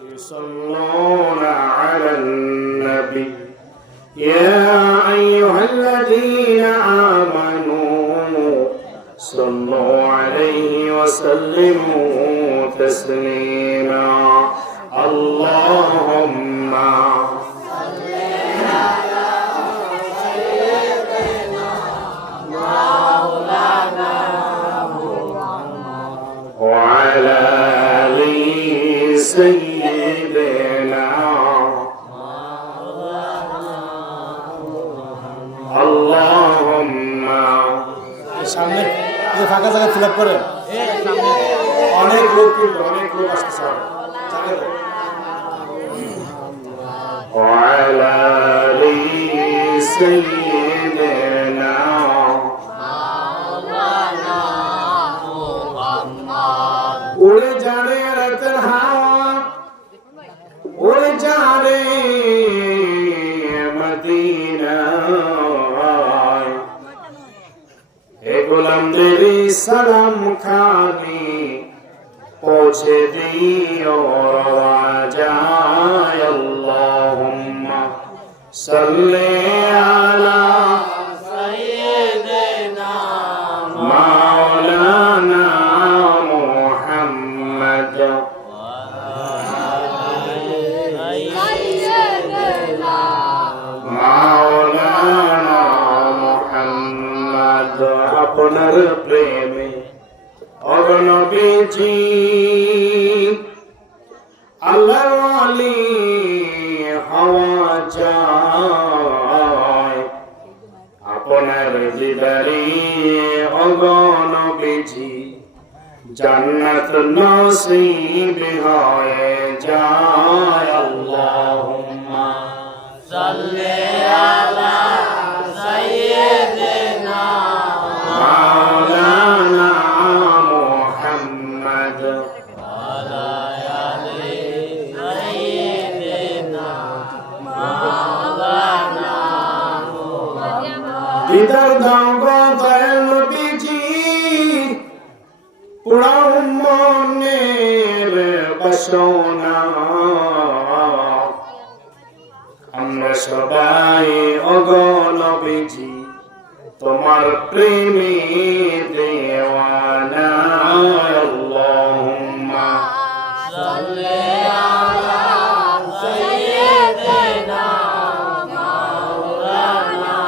يصلون على النبي يا أيها الذين آمنوا صلوا عليه وسلموا تسليما اللهم وعلى آل سيدنا اللهم সামনে এই ফাঁকা জায়গা ফিল আপ করেন অনেক লোক আসতেছে وعلى آل سيدنا उड़े जाने रतन हवा उड़े जाने मदीना ए गुलाम तेरी सलाम खानी पहुँचे दियो जाए अल्लाहुम्मा सल्ले अला सय्यिदिना मौलाना আপনার প্রেমে অগণবীজি আল্লাহর ওয়ালি হওয়া যায় আপনার দিদারে অগণবীজি জান্নাত নসিব হয়ে যায় আল্লাহুম্মা সাল্লি আলা সাইয়্যিদিনা মাওলানা মুহাম্মদ ওয়ালা আলি সাইয়্যিদিনা মাওলানা মুহাম্মদ দিদার দাও গো দয়াল নবীজি পুরাও মনের বাসনা আমরা সবাই অগণবীজি তোমার প্রেমে দেওয়ানা আল্লাহুম্মা সাল্লি আলা সাইয়্যিদিনা মাওলানা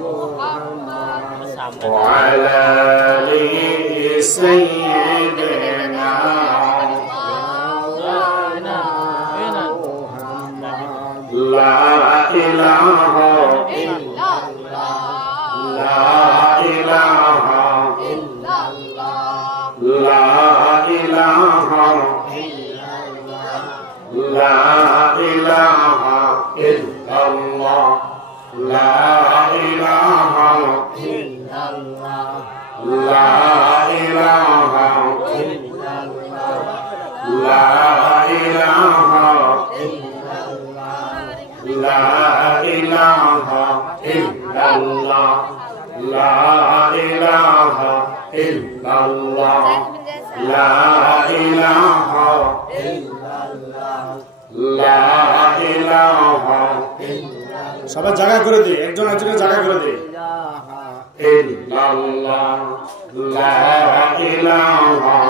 মুহাম্মদ ওয়া আলা আলি سيدنا مولانا محمد لا إله إلا الله لا إله إلا الله لا إله إلا الله لا إله إلا الله لا إله إلا الله لا إله إلا الله لا إله إلا الله لا إله إلا الله لا إله إلا الله لا إله إلا الله لا إله إلا الله সবাই জায়গা করে দিই একজন একজনের জায়গা করে দিই إلا الله لا إله إلا الله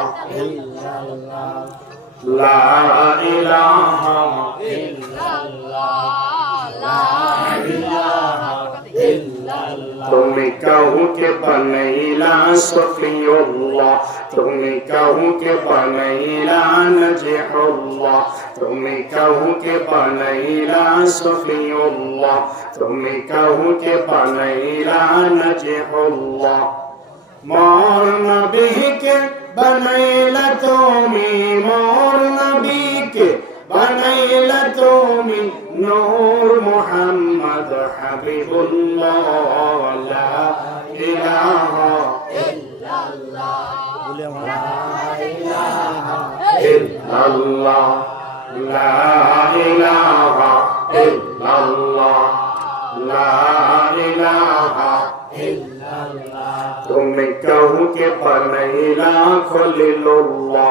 لا إله إلا الله لا إله إلا الله তুমি কাউকে বানাইলা সফিউল্লাহ তুমি কাউকে বানাইলা নজিহুল্লাহ তুমি কাউকে বানাইলা সফিউল্লাহ তুমি কাউকে বানাইলা নজিহুল্লাহ মোর নবীকে বানাইলা তুমি মোর নবীকে বানাইলা তুমি নূর মুহাম্মদ হাবিবুল্লাহ লা ইলাহা ইল্লাল্লাহ লা ইলাহা ইল্লাল্লাহ লা ইলাহা ইল্লাল্লাহ লা ইলাহা ইল্লাল্লাহ তুমি কাউকে বানাইলা খলিলুল্লাহ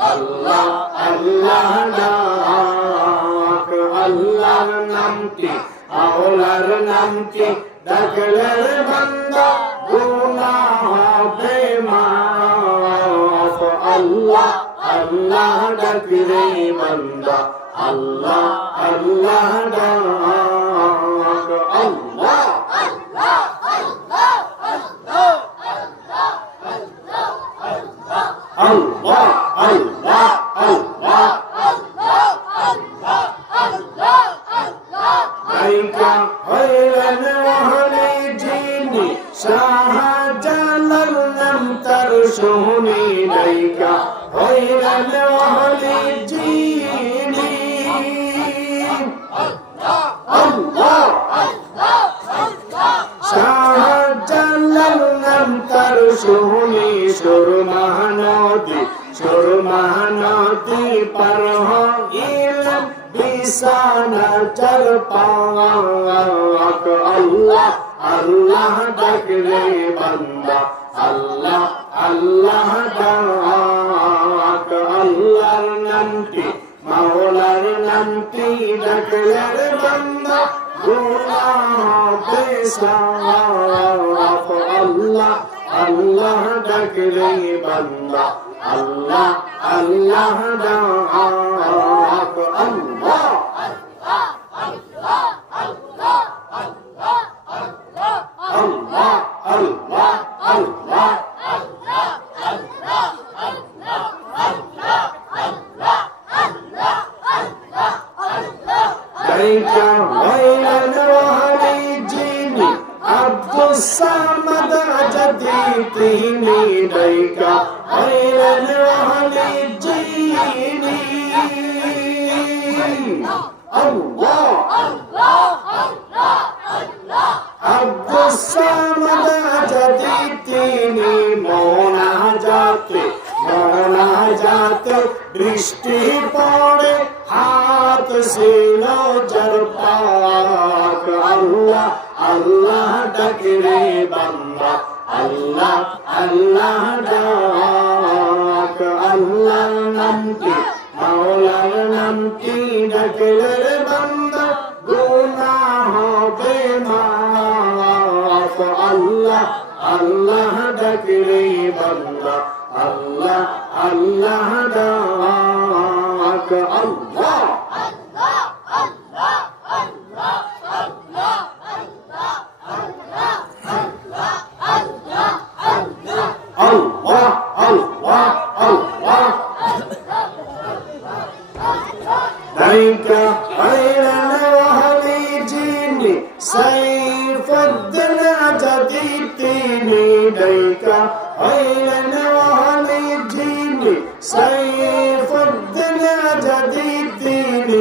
আল্লাহ আল্লাহ ডাক আল্লাহর নামটি আওলার নামটি ডাকলে বান্দা গুনাহ হবে মাফ আল্লাহ আল্লাহ ডাকলে বান্দা আল্লাহ আল্লাহ ডাক আল্লাহ আল্লাহ আল্লাহ আল্লাহ নাইকা হইলেন ওহলি জিনি শাহজালাল নাম তার শুনি নাইকা হইলেন ওহলি জিনি আল্লাহ শাহজালাল নাম তার শুনি সুরমানদী পার হইলেন বিছানা চার পাক আল্লাহ আল্লাহ ডাকলে বান্দা আল্লাহ আল্লাহ ডাক আল্লাহর নামটি মাওলার নামটি ডাকলে বান্দা গুনাহ হবে সাফ আল্লাহ আল্লাহ ডাকলে বান্দা আল্লাহ আল্লাহ ডাক আল্লাহ আল্লাহ আল্লাহ আল্লাহ দাইকা হইলেন ওহলি জিনি আব্দুস সামাদ আজাদি তিনি দাইকা হইলেন ওহলি জিনি আল্লাহ আব্দুস সামাদ আজাদি তিনি মোনাজাতে বৃষ্টি পড়ে হাত ছিল যার পাক আল্লাহ আল্লাহ ডাকলে বান্দা আল্লাহ আল্লাহ ডাক আল্লাহর নামটি মাওলার নামটি ডাকলে বান্দা গুনাহ হবে মাফ আল্লাহ আল্লাহ ডাকলে বান্দা আল্লাহ আল্লাহ ডাক আল্লাহ আল্লাহ আল্লাহ আল্লাহ দাইকা হইলেন ওহলি জিনি সাইফুদ্দিন আজাদি তিনি দাইকা হইলেন ওহলি জিনি সাইফুদ্দিন আজাদি তিনি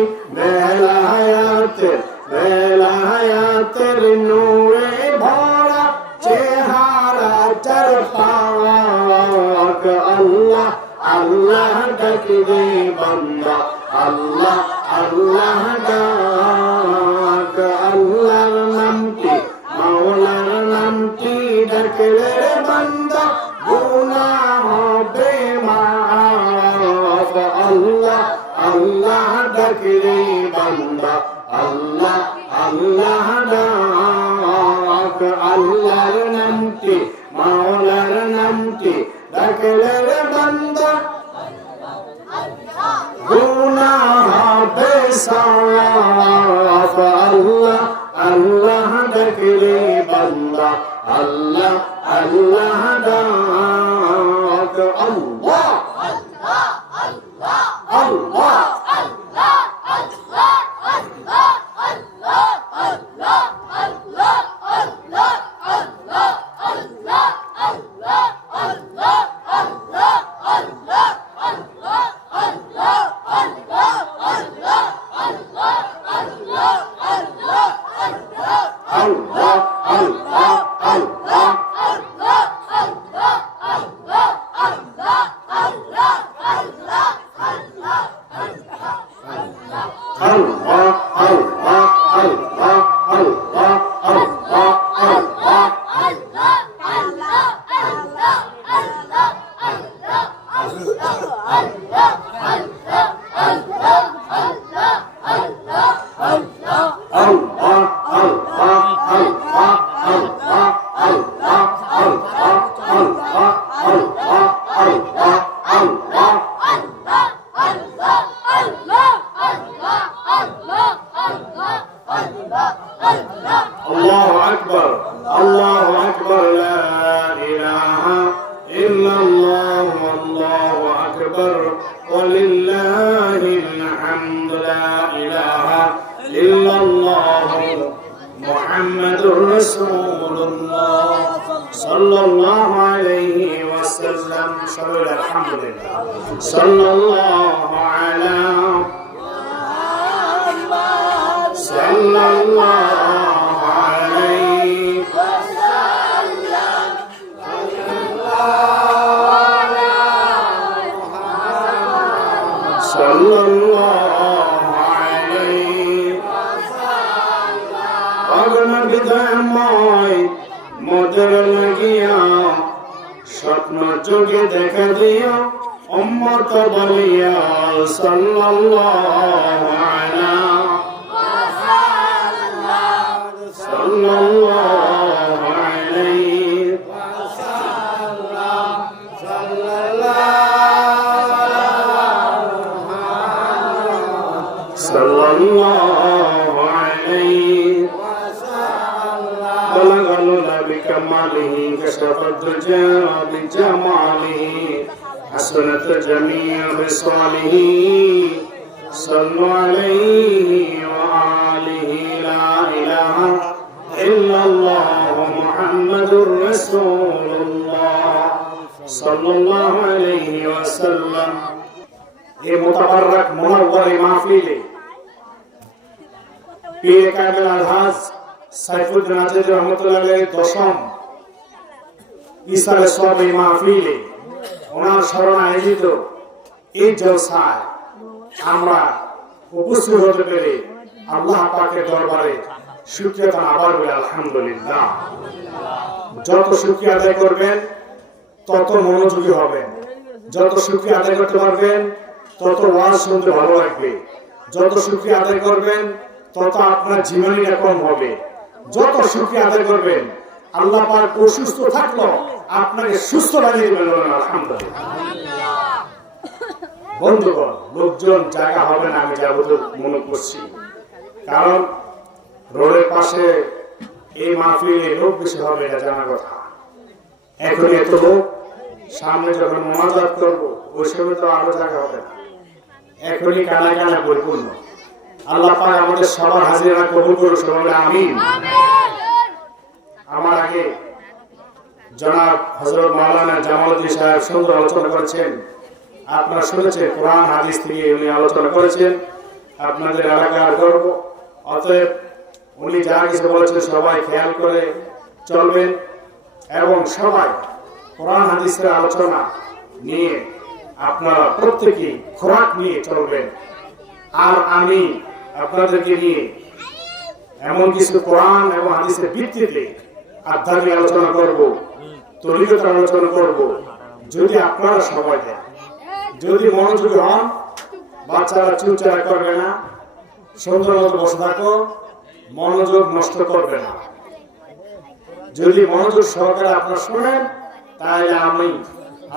বেলায়াতের নূরে ভরা চেহারা চার পাক আল্লাহ আল্লাহ ডাকলে বান্দা আল্লাহ আল্লাহ ডাক আল্লাহর নামটি মাওলার নামটি ডাকলে বান্দা গুনাহ হবে মাফ আল্লাহ আল্লাহ ডাকলে বান্দা আল্লাহ আল্লাহ ডাক আল্লাহর নামটি মাওলার নামটি ডাকলে বান্দা গুনাহ হবে সাফ আল্লাহ আল্লাহ ডাকলে বান্দা আল্লাহ আল্লাহ ডাক আল্লাহ আল্লাহ Allah আল্লাহু আকবার, আল্লাহু আকবার, লা ইলাহা ইল্লাল্লাহ, আল্লাহু আকবার, ওয়ালিল্লাহিল হামদু, লা ইলাহা ইল্লাল্লাহ, মুহাম্মাদুর রাসূলুল্লাহ সাল্লাল্লাহু আলাইহি ওয়াসাল্লাম। সবাই আলহামদুলিল্লাহ। সাল্লাল্লাহু আলা সাল্লাল্লাহু আলাইহি ওয়াসাল্লাম। সাল্লাল্লাহু আলাইহি ওয়াসাল্লাম। বিদায় মদর লাগিয়া স্বপ্ন যোগে দেখা দিও উম্মত বলিয়া সাল্লাল্লাহু আলা সাল্লাল্লাহু আলাইহি ওয়াসাল্লাম। সাল্লাল্লাহু আলাইহি ওয়াসাল্লাম। বলাগাল নবী কামালিহি কাশফাত দুজা বিজামালিহি حسنت جميع خصاله صلوا عليه وآله لا إله إلا الله محمد رسول الله صلى الله عليه وسلم. ये मुतबर्रक मुनव्वर महफिल पीर कामिल अलहाज साइफुद्दीन आजाद रहमतुल्लाह अलैहि दशम ইসলামের সব এই মাহফিলে ওনার স্মরণে আয়োজিত এই জলসায় আমরা উপস্থিত হতে পেরে আল্লাহ পাকের দরবারে শুকরিয়া আবার বলি আলহামদুলিল্লাহ। যত শুকরিয়া আদায় করবেন তত মনোযোগী হবেন, যত শুকরিয়া আদায় করতে পারবেন তত ওয়াজ শুনতে ভালো লাগবে, যত শুকরিয়া আদায় করবেন তত আপনার জীবনীটা কম হবে, যত শুকরিয়া আদায় করবেন আল্লাহ পাক অসুস্থ থাকলো আপনাকে সুস্থ বানিয়ে দিবেন আলহামদুলিল্লাহ। বন্ধুগণ, লোকজন জায়গা হবে না আমি যাবতীয় মনে করছি, কারণ রোডের পাশে এই মাহফিলে লোক বেশি হবে এটা জানা কথা। এখন এত লোক, সামনে যখন মোনাজাত করবো ওই সময় তো আরো জায়গা হবে না, এখনই কানা কানা পরিপূর্ণ। আল্লাহ পাক আমাদের সবার হাজিরা কবুল করুন, সবাই আমিন। আমার আগে জনাব হযরত মাওলানা জামালউদ্দিন সাহেব সুন্দর আলোচনা করেছেন, আপনারা শুনেছেন কোরআন হাদিস থেকে উনি আলোচনা করেছেন, আপনাদের এলাকার গর্ব। অতএব উনি যা কিছু বলেছেন সবাই খেয়াল করে চলবেন এবং সবাই কোরআন হাদিসের আলোচনা নিয়ে আপনারা প্রত্যেকেই খোরাক নিয়ে চলবেন। আর আমি আপনাদেরকে নিয়ে এমন কিছু কোরআন এবং হাদিসের ভিত্তিতে আধ্যাত্মিক আলোচনা করব, তরিকত আলোচনা করব। যদি আপনারা সময় দেন, যদি মনোযোগী হন, বাচ্চারা চুপচাপ করবে না, সুন্দর মতো বসে থাকো, মনোযোগ নষ্ট করবে না। যদি মনোযোগ সহকারে আপনারা শুনেন তাহলে আমি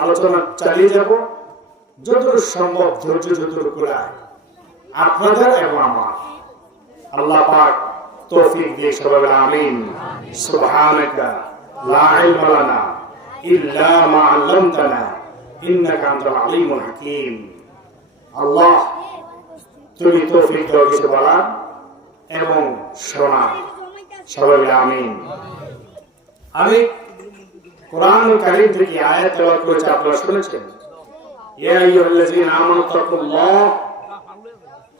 আলোচনা চালিয়ে যাব যতটুকু সম্ভব, ধৈর্য যতটুকু কুলায় আপনাদের এবং আমার। আল্লাহ পাক তৌফিক দিয়ে সবাই আমিন। সুবহানাকা লা ইলমা লানা ইল্লা মা আল্লামতানা ইন্নাকা আনতাল আলিমুল হাকীম। আল্লাহ তুমি তৌফিক দাও কিছু বলার এবং শোনার, সবাই আমিন। আমি কোরআনুল কারীম থেকে আয়াত তেলাওয়াত করেছি, আপনারা শুনেছেন। ইয়া আইয়ুহাল্লাযীনা আমানু তাকুল্লাহ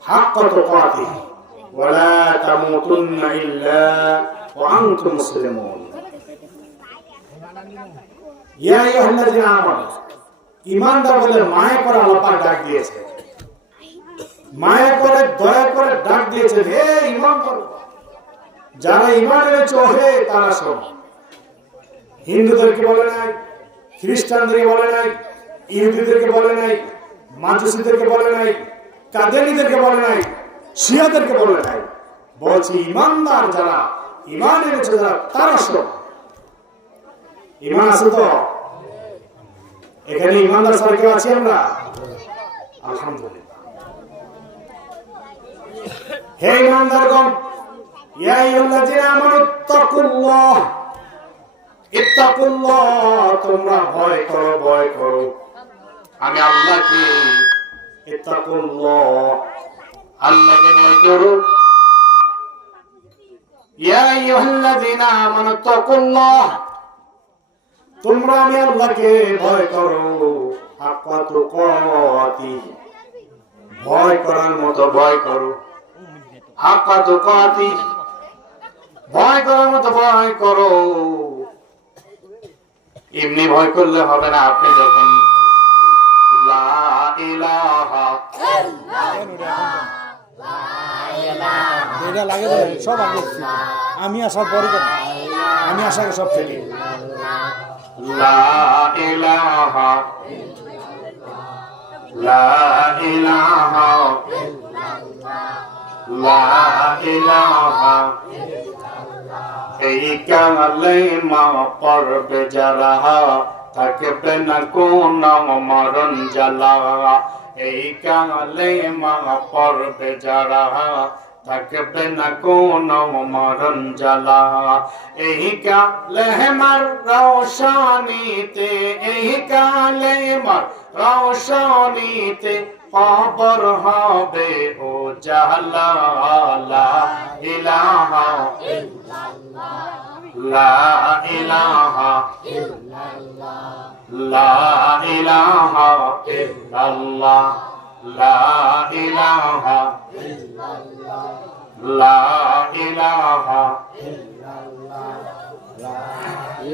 হাক্কা তুকাতিহি ওয়া লা তামুতুন্না ইল্লা ওয়া আনতুম মুসলিমুন। ইয়া আইয়ুহাল্লাযীনা আমানু, ঈমানদার বলে মায়া করে আল্লাহ পাক ডাক দিয়েছে, মায়া করে দয়া করে ডাক দিয়েছে, হে ঈমানদার, যারা ঈমান এনেছে হে তারা শোনো। হিন্দুদেরকে বলে নাই, খ্রিস্টানদেরকে বলে নাই, ইহুদিদেরকে বলে নাই, মাজুসীদেরকে বলে নাই, কাদিয়ানীদেরকে বলে নাই, শিয়াদেরকে বলে নাই, বলছি ঈমানদার যারা ঈমান এনেছে যারা তারা শোনো। ঈমান আছে তো? এখানে ঈমানদার ছাড়া কেউ আছি আমরা? আলহামদুলিল্লাহ। হে ঈমানদারগণ, ইয়া আইয়ুহাল্লাযীনা আমানু ইত্তাকুল্লাহ, তোমরা ভয় করো, ভয় করো আমি আল্লাহকে। ইত্তাকুল্লাহ, আল্লাহকে ভয় করো। ইয়া আইয়ুহাল্লাযীনা আমানু ইত্তাকুল্লাহ, তোমরা আমি আল্লাহকে ভয় করো। হাক্কা তুকাতিহ, ভয় করার মতো ভয় করো। হাক্কা তুকাতিহ, ভয় করার মতো ভয় করো। এমনি ভয় করলে হবে না, আপনি যখন লা ইলাহা এটা লাগে তো সব আগে থেকে। আমি আসার পরে কথা, আমি আসার সব থেকে লা ইলাহা লা ইলাহা লা ইলাহা, এই কালেমা পড়বে যারা থাকবে না কোন মরণ জ্বালা। এই কালেমা পড়বে যারা থাকবে না কোন মরণ জ্বালা। এই কালেমার রওশনীতে, এই কালেমার রওশনীতে কবর হবে ও জালা। লা ইলাহা লা ইলাহা লা ইলাহা ইল্লাল্লাহ, লা ইলাহা লা ইলাহা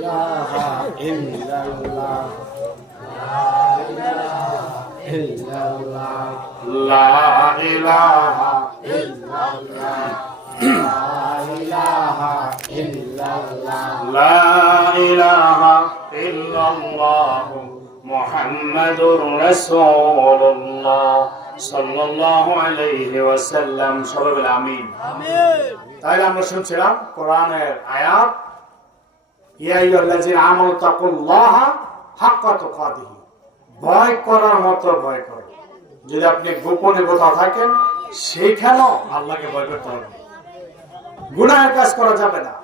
ইলাহা ইল্লাল্লাহ, ইল্লাল্লাহ, লা ইলাহা ইলাহা ইল্লাল্লাহ, লা ইলাহা ইল্লাল্লাহ মুহাম্মাদুর রাসূলুল্লাহ সাল্লাল্লাহু আলাইহি ওয়াসাল্লাম। সবাই বলে আমিন। তাহলে আমরা শুনছিলাম কোরআনের আয়াত, ইয়া আইয়ুহাল্লাযীনা আমানু তাকুল্লাহা হাক্কা তুকাতিহি, ভয় করার মতো ভয় করো। যদি আপনি গোপনে কোথাও থাকেন, সেখানেও আল্লাহকে ভয় করতে হবে। গুনাহের কাজ করা যাবে না।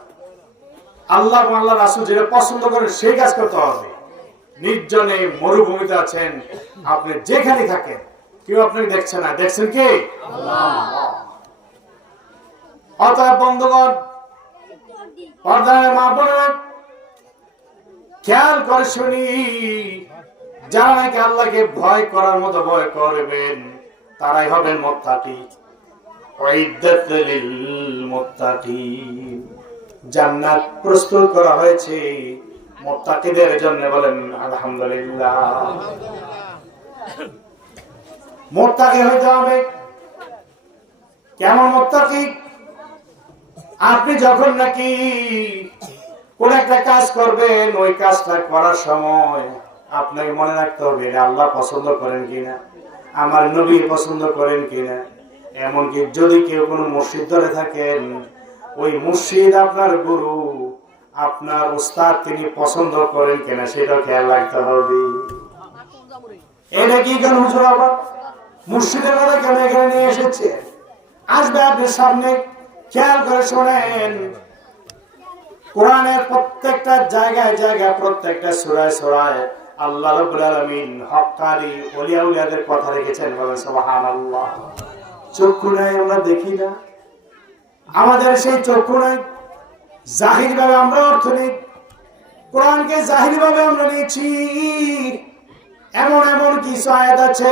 আল্লাহ এবং আল্লাহ রাসূল যেটা পছন্দ করেন সেই কাজ করতে হবে। নির্জনে মরুভূমিতে আছেন, আপনি যেখানে থাকেন কেউ আপনাকে দেখছে না, দেখছেন কে? আল্লাহ। অতএব বন্ধুগণ, পর্দার মা বোনেরা, খেয়াল করে শুনি, যারা নাকি আল্লাহকে ভয় করার মতো ভয় করবেন তারাই হবেন মুত্তাকি। উইদ্দাত লিল মুত্তাকিন, জান্নাত প্রস্তুত করা হয়েছে মুত্তাকিদের জন্য। বলেন আলহামদুলিল্লাহ। মুত্তাকি হতে হবে। কেমন মুত্তাকি? আপনি যখন নাকি কোন একটা কাজ করবেন, ওই কাজটা করার সময় আপনাকে মনে রাখতে হবে এটা আল্লাহ পছন্দ করেন কিনা, আমার নবী পছন্দ করেন কিনা। এমনকি যদি কেউ কোনো মসজিদ ধরে থাকেন, ওই মসজিদ আপনার গুরু, আপনার উস্তাদ, তিনি পছন্দ করেন কিনা সেটা খেয়াল রাখতে হবে। এটা কি কেন হুজুর আবার মসজিদের কথা কেন এখানে নিয়ে এসেছে? আসবে আপনার সামনে, খেয়াল করে শোনেন। কোরআনের প্রত্যেকটা জায়গায় জায়গায়, প্রত্যেকটা সূরায় সূরায় আল্লাহ রাব্বুল আলামিন হক্কানি ওলিয়া উলিয়াদের কথা রেখেছেন। বলেন সুবহানাল্লাহ। চক্ষু নাই, আমরা দেখি না, আমাদের সেই চক্ষু নাই। জাহির ভাবে আমরা অর্থ নিই, কোরআনকে জাহির ভাবে আমরা নিয়েছি। এমন এমন কিছু আয়াত আছে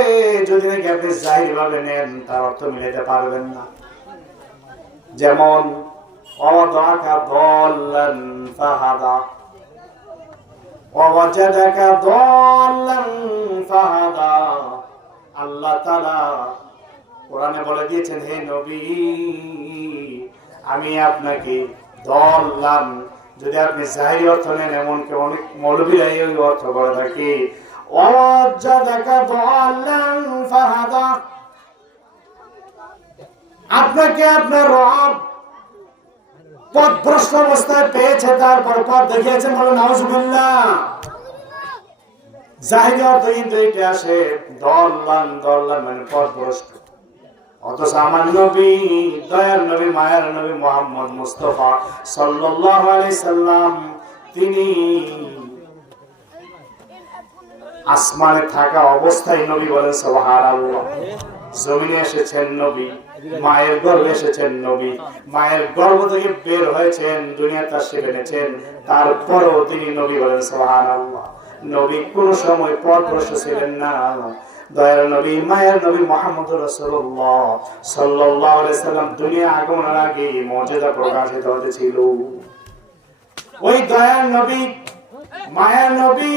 যদি নাকি আপনি জাহির ভাবে নেন, তার অর্থ মিলাতে পারবেন না। যেমন ওয়াদাকা দাল্লান ফাহাদা, ওয়াজাদাকা দাল্লান ফাহাদা। আল্লাহ তাআলা কোরআনে বলে দিয়েছেন, হে নবী, আমি আপনাকে দাল্লান, যদি আপনি জাহিরি অর্থ নেন, এমনকি অনেক মৌলবীরা এই অর্থ করে থাকে, ওয়াজাদাকা দাল্লান ফাহাদা, আপনাকে আপনার রব পথভ্রষ্ট অবস্থায় পেয়েছে, তারপর পথ দেখিয়েছেন। বলে নাউজুবিল্লাহ। জাহিরি অর্থ কিন্তু এটা আসে, দল্লান, দল্লান মানে পথভ্রষ্ট। অথচ আমার নবী, দয়ার নবী, মায়ার নবী মুহাম্মদ মুস্তাফা সাল্লাল্লাহু আলাইহি সাল্লাম, তিনি আসমানে থাকা অবস্থায় নবী বলেন সুবহানাল্লাহ, জমিনে এসেছেন নবী, মায়ের গর্ভে এসেছেন নবী, মায়ের গর্ভ থেকে বের হয়েছেন, দুনিয়াতে তাশরীফ এনেছেন, তারপরও তিনি নবী বলেন সুবহানাল্লাহ। নবী কোন সময় পথভ্রষ্ট ছিলেন না। দয়ার নবী, মায়ের নবী মুহাম্মদুর রাসূলুল্লাহ সাল্লাল্লাহু আলাইহি সাল্লাম দুনিয়া আগমনের আগে মুজিজা প্রকাশিত হতেছিল। ওই দয়ার নবী, মায়ের নবী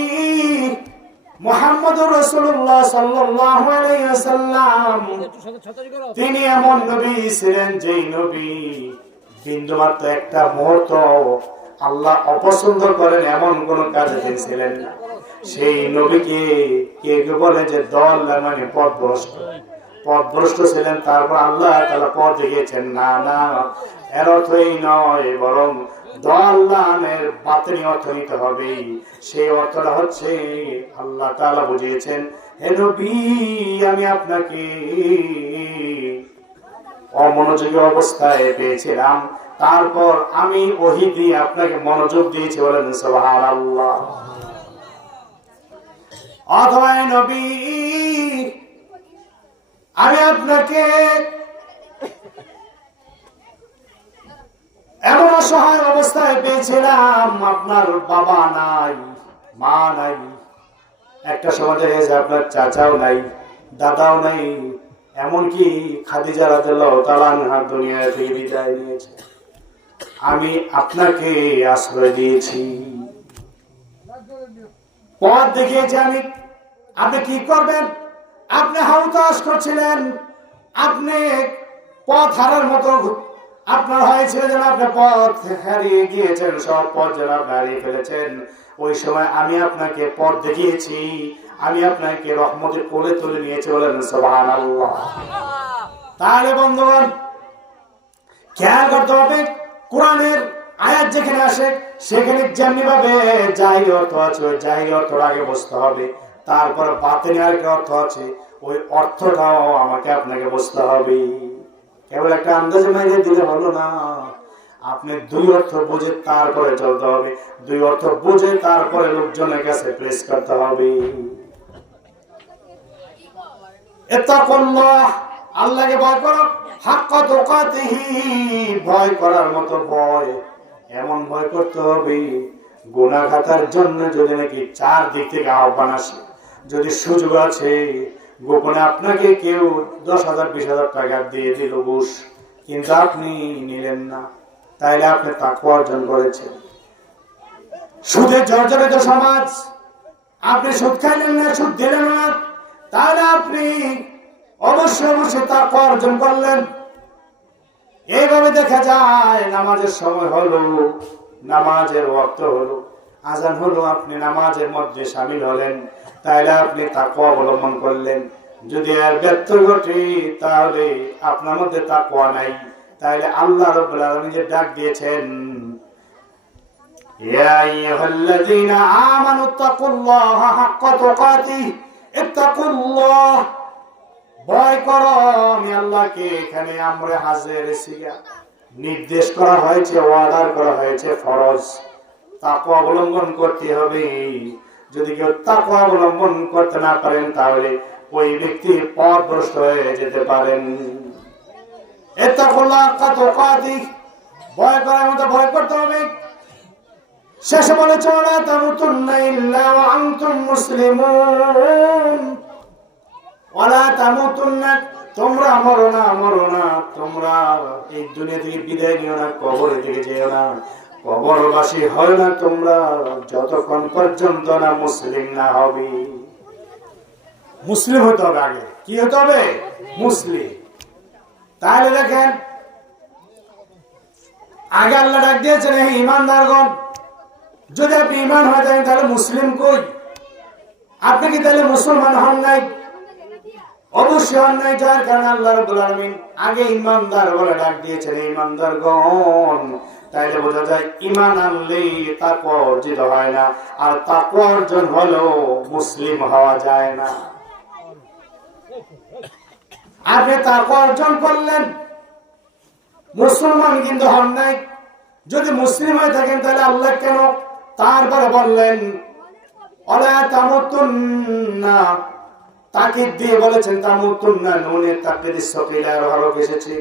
মুহাম্মদুর রাসূলুল্লাহ সাল্লাল্লাহু আলাইহি ওয়াসাল্লাম, তিনি এমন নবী ছিলেন যেই নবী বিন্দুমাত্র একটা মুহূর্ত আল্লাহ অপছন্দ করেন এমন কোন কাজে তিনি ছিলেন না। সেই নবীকে কে বলে যে দল, মানে পথভ্রষ্ট, পথভ্রষ্ট ছিলেন, তারপর আল্লাহ তাআলা পথ দেখিয়েছেন। না না, এর অর্থ এই নয়, বরং দলানের বাতিনি অর্থ নিতে হবে। সেই অর্থটা হচ্ছে আল্লাহ তাআলা বুঝিয়েছেন, হে নবী, আমি আপনাকে অমনোযোগী অবস্থায় পেয়েছিলাম, তারপর আমি ওহী দিয়ে আপনাকে মনোযোগ দিয়েছি, বলেন সুবহানাল্লাহ। অথবা নবী, আমি আপনাকে এমন অসহায় অবস্থায় পেয়েছিলাম, আপনার বাবা নাই, মা নাই, একটা সময় দেখা গেছে আপনার চাচাও নাই, দাদাও নাই, এমনকি খাদিজা রাদিয়াল্লাহু তাআলা আনহা দুনিয়া থেকে বিদায় নিয়েছে, আমি আপনাকে আশ্রয় দিয়েছি, পথ দেখিয়েছি আমি। আপনি কি করবেন? আপনি হাউতাশ করছিলেন, আপনি পথ হারার মতো আপনার হয়েছিল, যেন আপনি পথ হারিয়ে গিয়েছেন, সব পথ যেন আপনি হারিয়ে ফেলেছেন। ওই সময় আমি আপনাকে পথ দেখিয়েছি, আমি আপনাকে রহমতের কোলে তুলে নিয়েছি, বলেন সুবহানাল্লাহ। তাহলে বন্ধুগণ, খেয়াল করতে হবে, কোরআনের আয়াত যেখানে আসে সেখানে যেমনি ভাবে জাহিরি অর্থ আছে, ওই জাহিরি অর্থটা আগে বুঝতে হবে, তারপরে বাতিনি আরেকটা অর্থ আছে, ওই অর্থটাও আমাকে আপনাকে বুঝতে হবে। কেবল একটা আন্দাজে মাইনে দিলে হলো না, আপনি দুই অর্থ বুঝে তারপরে চলতে হবে, দুই অর্থ বুঝে তারপরে লোকজনের কাছে প্রেস করতে হবে। ইত্তাকুল্লাহ, আল্লাহকে ভয় করো, হাক্কা তুকাতিহি, ভয় করার মতো ভয়, এমন ভয় করতে হবে গুনাহ খাতার জন্য যদি নাকি চার দিক থেকে আহ্বান আসে, যদি সুযোগ আছে গোপনে আপনাকে কেউ 10,000 20,000 টাকা দিয়ে দিল ঘুষ, কিন্তু আপনি নিলেন না, তাইলে আপনি তাকওয়া অর্জন করেছেন। সুদে জর্জরিত সমাজ, আপনি সুদ খাইলেন না, সুদ দিলেন না, তাহলে আপনি অবশ্যই অবশ্যই তাকওয়া অর্জন করলেন। এইভাবে দেখা যায় নামাজের সময় হলো, নামাজের ওয়াক্ত হলো, আজান হলো, আপনি নামাজের মধ্যে শামিল হলেন, তাহলে আপনি তাকওয়া অবলম্বন করলেন। যদি আর ব্যর্থ ঘটে তাহলে আপনার মধ্যে তাকওয়া নাই, তাহলে আল্লাহ রাব্বুল আলামিন যে ডাক দিয়েছেন, ইয়া আইয়ুহাল্লাযীনা আমানুত্তাকুল্লাহা হাক্কা তুকাতিহি, ইত্তাকুল্লাহ, ভয় করো আমি আল্লাহকে। এখানে আমরা হাজির সিগা নির্দেশ করা হয়েছে, ওয়ার্ডার করা হয়েছে, ফরজ, তাকওয়া অবলম্বন করতে হবে। যদি কেউ তাকওয়া অবলম্বন করতে না পারেন তাহলে ওই ব্যক্তি পথভ্রষ্ট হয়ে যেতে পারেন। ইত্তাকুল্লাহ হাক্কা তুকাতিহি, ভয় করার মতো ভয় করতে হবে। শেষে বলেছে, ওয়ালা তামুতুন্না ইল্লা ওয়া আনতুম মুসলিমুন, ওয়ালা তামুতুন্না, তোমরা মরো না, মরো না, তোমরা এই দুনিয়া থেকে বিদায় নিও না, কবরের দিকে যেও না, কবরবাসী হয় না তোমরা যতক্ষণ পর্যন্ত না মুসলিম না হবে। মুসলিম হতে হবে, আগে কি হতে হবে? মুসলিম। তাহলে দেখেন, আগে আল্লাহ ডাক দিয়েছেন, হে ঈমানদারগণ, যদি আপনি ঈমান হয়ে যান তাহলে মুসলিম কই? আপনি কি তাহলে মুসলমান হন নাই? অবশ্যই হন নাই। যার কারণে আল্লাহ রাব্বুল আলামিন আগে ঈমানদার বলে ডাক দিয়েছেন, ঈমানদারগণ। তাইলে বোঝা যায় ঈমান আনলে তাকওয়া অর্জিত হয় না, আর তাকওয়া অর্জন হলেও মুসলিম হওয়া যায় না। আপনি তাকওয়া অর্জন করলেন, মুসলমান কিন্তু হন নাই। যদি মুসলিম হয়ে থাকেন তাহলে আল্লাহ কেন তারপরে বললেন ওয়ালা তামুতুন্না, তাকিদ দিয়ে বলেছেন তামুতুন্না, নুনে তাকিদ সকিলার হরফ এসেছে।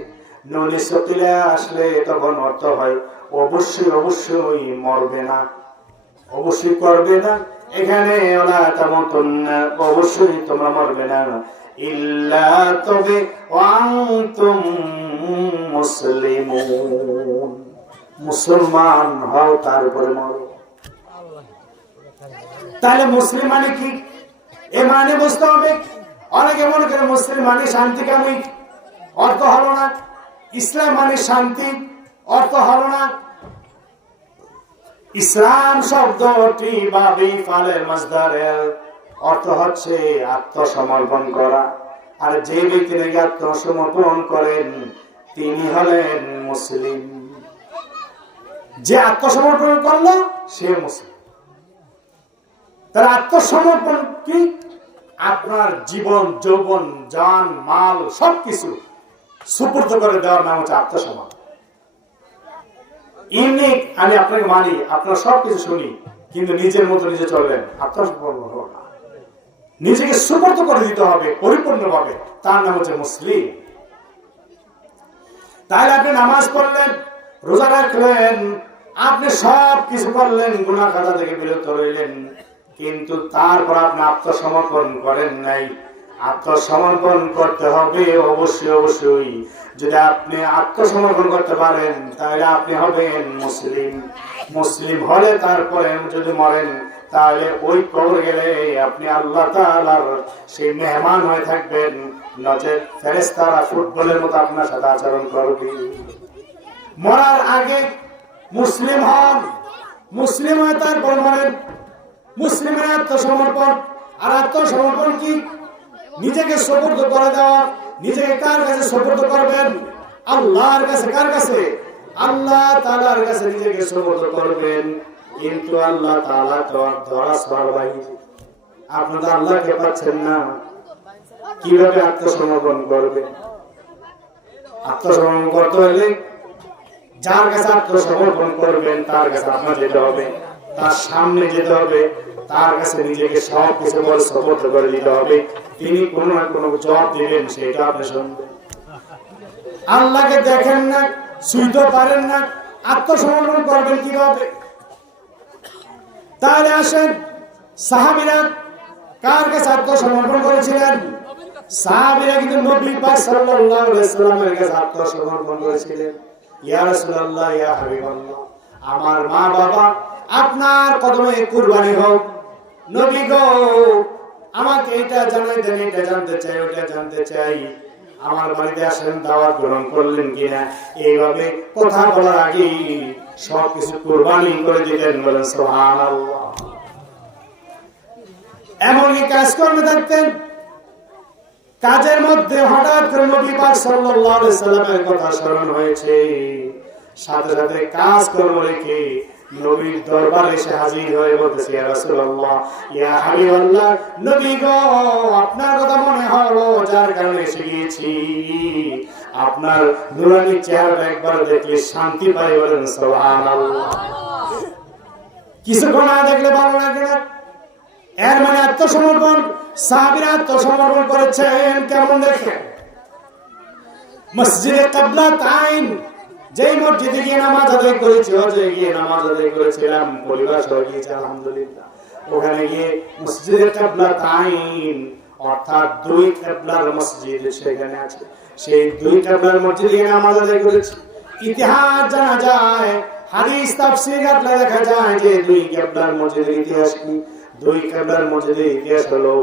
নুনে সকিলা আসলে তখন অর্থ হয় অবশ্যই অবশ্যই মরবে না, অবশ্যই করবে না। এখানে ওয়ালা তামুতুন্না, অবশ্যই তোমরা মরবে না, ইল্লা তবে ওয়ান্তুম মুসলিমুন, মুসলমান হও তারপরে মরো। তাহলে মুসলিম মানে কি? এ মানে বুঝতে হবে। অনেকে মনে করে মুসলিম মানে শান্তিকামী, অর্থ হলো না। ইসলাম মানে শান্তি, অর্থ হলো না। ইসলাম শব্দটি বা বিফালের মাসদারের অর্থ হচ্ছে আত্মসমর্পণ করা। আর যে ব্যক্তি নাকি আত্মসমর্পণ করেন তিনি হলেন মুসলিম। যে আত্মসমর্পণ করলো সে মুসলিম। তার আত্মসমর্পণ কি? আপনার জীবন যৌবন জান মাল সবকিছু সুপর্দ করে দেওয়ার নাম হচ্ছে আত্মসমর্পণ। ইউনিক আমি আপনাকে মানি, আপনার সবকিছু শুনি, কিন্তু নিজের মতো নিজে চলবেন, আত্মসমর্পণ হলো না। নিজেকে সুপর্দ করে দিতে হবে পরিপূর্ণভাবে, তার নাম হচ্ছে মুসলিম। তাহলে আপনি নামাজ পড়লেন, রোজা রাখলেন, আপনি সব কিছু করলেন, গুনাহ খাতা থেকে বিরত রইলেন, কিন্তু তারপর আপনি আত্মসমর্পণ করেন নাই। আত্মসমর্পণ করতে হবে অবশ্যই অবশ্যই। যদি আপনি আত্মসমর্পণ করতে পারেন তাহলে আপনি হবেন মুসলিম। মুসলিম হলে তারপরে যদি মরেন তাহলে ওই কবর গেলে আপনি আল্লাহ তাআলার সেই মেহমান হয়ে থাকবেন, নচেত ফেরেশতারা ফুটবলের মতো আপনার সাথে আচরণ করবে। মরার আগে মুসলিম হন, মুসলিম হয়ে তারপর মরেন। মুসলিমের আত্মসমর্পণ। আর আত্মসমর্পণ কি? নিজেকে সুপর্দ করে দেওয়া। নিজেকে কার কাছে সুপর্দ করবেন? আল্লাহর কাছে। কার কাছে? আল্লাহ তাআলার কাছে নিজেকে সুপর্দ করবেন। কিন্তু আল্লাহ তাআলা তো ধরা সরবাই, আপনি তো আল্লাহকে পাচ্ছেন না, কিভাবে আত্মসমর্পণ করবেন? আত্মসমর্পণ করতে হলে যার কাছে আত্মসমর্পণ করবেন তার কাছে আপনার যেতে হবে, তার সামনে যেতে হবে, তার কাছে নিজেকে সব কিছু বলে সুপর্দ করে দিতে হবে। তিনি কোনো না কোনো জবাব দিবেন, সেটা আপনি শুনবেন। আল্লাহকে দেখেন না, শুনতে পারেন না, আত্মসমর্পণ করবেন কিভাবে? তাহলে আসেন, সাহাবীরা কার কাছে আত্মসমর্পণ করেছিলেন? সাহাবীরা কিন্তু নবী পাক সাল্লাল্লাহু আলাইহি ওয়াসাল্লামের কাছে আত্মসমর্পণ করেছিলেন। ইয়া রাসূলুল্লাহ, ইয়া হাবিবাল্লাহ, আমার মা বাবা আপনার কদমে কুরবানি হোক। নবী গো, আমাকে এটা জানাই দেন, এটা জানতে চাই, ওটা জানতে চাই। আমার বাড়িতে আসেন, দাওয়াত গ্রহণ করলেন কিনা? এইভাবে কথা বলার আগে সবকিছু কুরবানি করে দিলেন। বলেন সুবহানাল্লাহ। এমনই কাজ করতে থাকতেন। কাজের মধ্যে হঠাৎ করে নবী পাক সাল্লাল্লাহু আলাইহি সাল্লামের কথা স্মরণ হয়েছে, সাথে সাথে কাজ কর্ম রেখে নবীর দরবারে এসে হাজির হয়ে বলতেছে, ইয়া রাসূলুল্লাহ, ইয়া হাবিবাল্লাহ, নবী গো, আপনার কথা মনে হলো, যার কারণে এসে গিয়েছি। আপনার নূরানী চেহারা একবার দেখলে শান্তি পাই। বলেন সুবহানাল্লাহ। কিছুক্ষণ না দেখলে ভালো লাগে না। এর মানে আত্মসমর্পণ। সাহাবীরা আত্মসমর্পণ করেছেন কেমন দেখেন? মসজিদে কিবলাতাইন, যেই মসজিদে গিয়ে নামাজ আদায় করেছি, হজে গিয়ে নামাজ আদায় করেছিলাম, পরিবার সহ গিয়েছি আলহামদুলিল্লাহ। ওখানে গিয়ে মসজিদে কিবলাতাইন অর্থাৎ দুই কিবলার মসজিদ সেখানে আছে, সেই দুই কিবলার মসজিদে গিয়ে নামাজ আদায় করেছি। ইতিহাস জানা যায়, হাদিস তাফসীর ঘাটলে দেখা যায় যে দুই কিবলার মসজিদের ইতিহাস কি? দুই কিবলার মসজিদের ইতিহাস হলো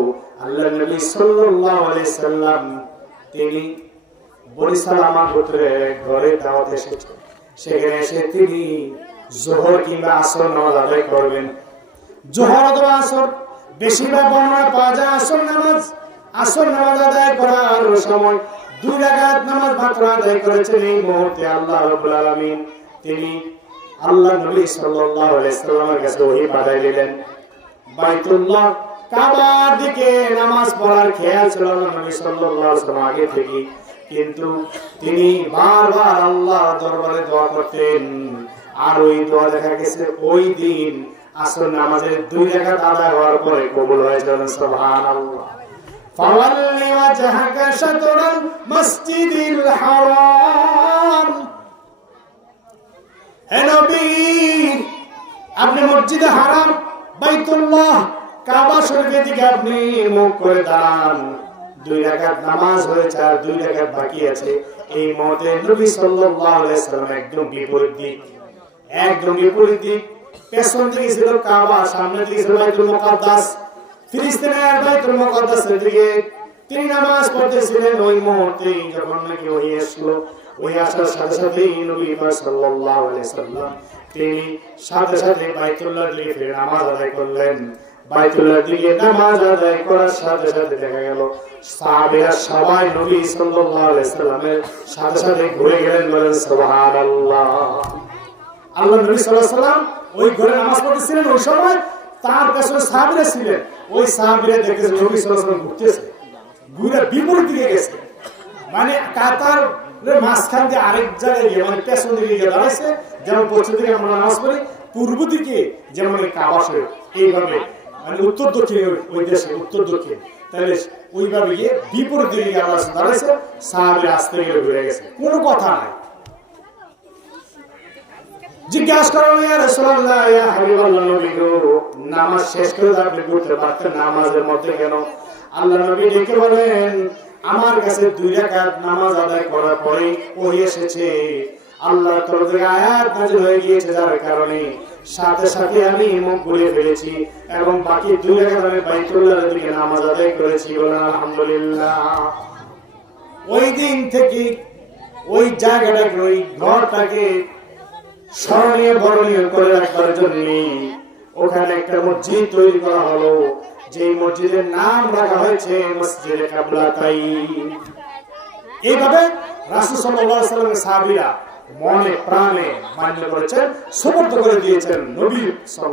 আল্লাহর নবী সাল্লাল্লাহু আলাইহি সাল্লাম তিনি বনি সালামা গোত্রের ঘরে দাওয়াতে এসেছেন। সেখানে এসে তিনি যোহর কিংবা আসর নামাজ আদায় করবেন। যোহর অথবা আসর, বেশিরভাগ বর্ণনা পাওয়া যায় আসর নামাজ। আসর নামাজ আদায় করার সময় 2 রাকাত নামাজ মাত্র আদায় করেছেন। এই মুহূর্তে আল্লাহ রাব্বুল আলামিন তিনি আল্লাহ নবী সাল্লাল্লাহু আলাইহি সাল্লামের কাছে ওহী পাঠিয়ে দিলেন, বাইতুল্লাহ কাবার দিকে নামাজ পড়ার খেয়াল ছিল না নবী সাল্লাল্লাহু আলাইহি ওয়াসাল্লাম আগে থেকে, কিন্তু তিনি বারবার আল্লাহ দরবারে দোয়া করতেন। আর ওই দোয়া দেখা গেছে ওই দিন আসর নামাজের 2 রাকাত আদায় হওয়ার পরে কবুল হয়েছিল। সুবহানাল্লাহ। ফাওয়াল্লি ওয়াজহাকা শাতরাল মসজিদিল হারাম, হে নবী আপনি মসজিদে হারাম বাইতুল্লাহ কাবা শরীফের দিকে আপনি মুখ করে দাঁড়ান। 2 রাকাত নামাজ হয়েছে আর 2 রাকাত বাকি আছে। এই মুহূর্তে নবী সাল্লাল্লাহু আলাইহি ওয়াসাল্লাম একদম বিপরীত দিক, একদম বিপরীত দিক। পেছন দিকে ছিল কাবা, সামনে দিকে ছিল বাইতুল মুকাদ্দাস। ফিলিস্তিনের বাইতুল মুকাদ্দাসের দিকে তিনি নামাজ পড়তেছিলেন। ওই মুহূর্তে যখন নাকি ওই আসলো, ওই আসার সাথে সাথে নবী সাল্লাল্লাহু আলাইহি ওয়াসাল্লাম তিনি সাথে সাথে বাইতুল্লাহর দিকে ফিরে নামাজ আদায় করলেন। বাইতুল্লাহর দিকে নামাজ আদায় করার সাথে সাথে দেখা গেল সাহাবীরা সবাই নবী সাল্লাল্লাহু আলাইহি ওয়াসাল্লামের সাথে সাথে ঘুরে গেলেন। বলেন সুবহানাল্লাহ। আল্লাহ নবী সাল্লাল্লাহু আলাইহি ওয়াসাল্লাম ওই ঘরে নামাজ পড়তেছিলেন, ওই সময় তার পেছনে সাহাবীরা ছিলেন। ওই সাহাবীরা দেখে নবী সাল্লাল্লাহু আলাইহি ওয়াসাল্লাম ঘুরতেছে, ঘুরে বিপরীত দিকে গেছে, মানে কাতার মাঝখান দিয়ে আরেক জায়গায় গিয়ে, মানে পেছন দিকে গিয়ে দাঁড়াইছে। যেমন পশ্চিম দিকে আমরা নামাজ পড়ি, পূর্ব দিকে যেমন কাবা শরীফ এইভাবে, মানে উত্তর দক্ষিণ ওই দেশে উত্তর দক্ষিণ, তাহলে ওইভাবে গিয়ে বিপরীত দিকে গিয়ে আমরা দাঁড়াইছে। সাহাবীরা আস্তে গিয়ে ঘুরে গেছে, কোনো কথা নাই। জিজ্ঞাসা করলেন, ইয়া রাসূলুল্লাহ, ইয়া হাবিবাল্লাহ, নবী গো নামাজ শেষ করে আপনি ঘুরতে পারতেন, নামাজের মধ্যে কেন? আল্লাহ নবী ডেকে বলেন, আমার কাছে 2 রাকাত নামাজ আদায় করার পরে ওই এসেছে, আল্লাহর তরফ থেকে আয়াত নাযিল হয়ে গিয়েছে, যার কারণে সাথে সাথে আমি মুখ ঘুরে ফেলেছি এবং বাকি 2 রাকাত আমি বাইতুল্লাহর দিকে নামাজ আদায় করেছি। বলেন আলহামদুলিল্লাহ। ওই দিন থেকে ওই জায়গাটাকে, ওই ঘরটাকে স্মরণীয় বরণীয় করে রাখার জন্য ওখানে একটা মসজিদ তৈরি করা হলো, যে মসজিদের নাম রাখা হয়েছে মসজিদে কিবলাতাইন। এইভাবে রাসূল সাল্লাল্লাহু আলাইহি ওয়াসাল্লামের সাহাবীরা মনে প্রাণে মান্য করেছেন, সমর্থন করে দিয়েছেন নবী সাল্লাল্লাহু